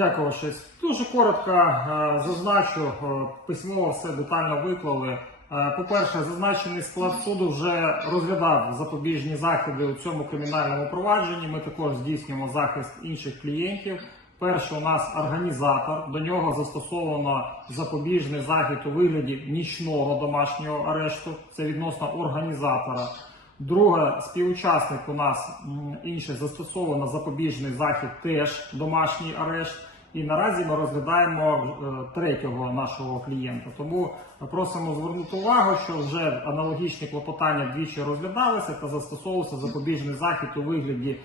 Дякую, щось. Дуже коротко е, зазначу, е, письмово все детально виклали. Е, По-перше, зазначений склад суду вже розглядав запобіжні заходи у цьому кримінальному провадженні. Ми також здійснюємо захист інших клієнтів. Перше, у нас організатор. До нього застосовано запобіжний захід у вигляді нічного домашнього арешту. Це відносно організатора. Друге, співучасник у нас інше застосовано запобіжний захід, теж домашній арешт. І наразі ми розглядаємо е, третього нашого клієнта. Тому просимо звернути увагу, що вже аналогічні клопотання двічі розглядалися та застосовувався запобіжний захід у вигляді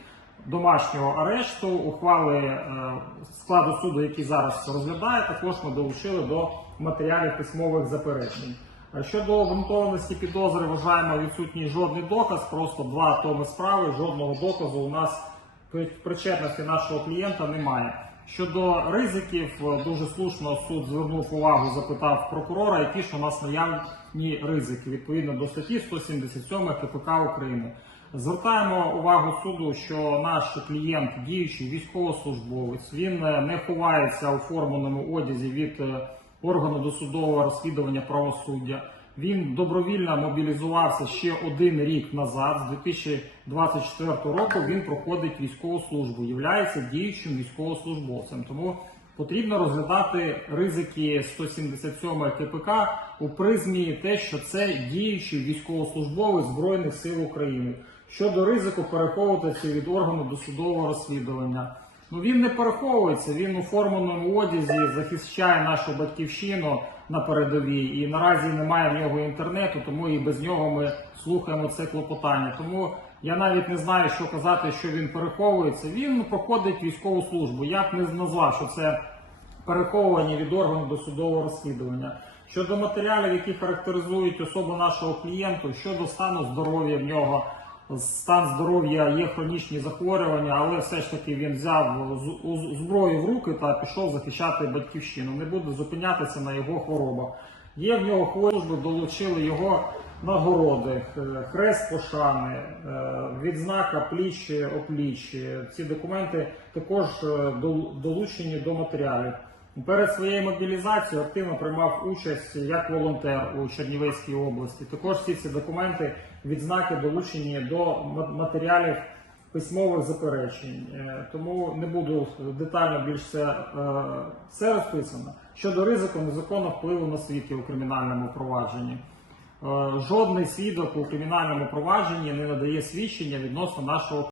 домашнього арешту. Ухвали е, складу суду, який зараз розглядає, також ми долучили до матеріалів письмових заперечень. Е, Щодо обґрунтованості підозри, вважаємо відсутній жодний доказ, просто два томи справи, жодного доказу у нас при- причетності нашого клієнта немає. Щодо ризиків, е, дуже слушно суд звернув увагу, запитав прокурора, які ж у нас наявні ризики відповідно до статті 177 КПК України. Звертаємо увагу суду, що наш клієнт діючий військовослужбовець, він е, не ховається у форменому одязі від е, органу досудового розслідування правосуддя. Він добровільно мобілізувався ще один рік назад, з 2024 року. Він проходить військову службу, являється діючим військовослужбовцем. Тому потрібно розглядати ризики 177 КПК у призмі те, що це діючий військовослужбовець збройних сил України. Щодо ризику переховуватися від органу досудового розслідування. Ну він не переховується, він у форменому одязі захищає нашу батьківщину на передовій. І наразі немає в нього інтернету, тому і без нього ми слухаємо це клопотання. Тому я навіть не знаю, що казати, що він переховується. Він проходить військову службу. Я б не назвав, що це переховування від органу досудового розслідування. Щодо матеріалів, які характеризують особу нашого клієнту, щодо стану здоров'я в нього, стан здоров'я є хронічні захворювання, але все ж таки він взяв зброю в руки та пішов захищати батьківщину. Не буде зупинятися на його хворобах. Є в нього хвороби, долучили його нагороди, хрест пошани, е, відзнака пліч опліч. Ці документи також е, долучені до матеріалів. Перед своєю мобілізацією активно приймав участь як волонтер у Чернівецькій області. Також всі ці документи, відзнаки долучені до матеріалів письмових заперечень. Е, Тому не буду детально більш все, все розписано. Щодо ризику незаконного впливу на свідків у кримінальному провадженні. Е, Жодний свідок у кримінальному провадженні не надає свідчення відносно нашого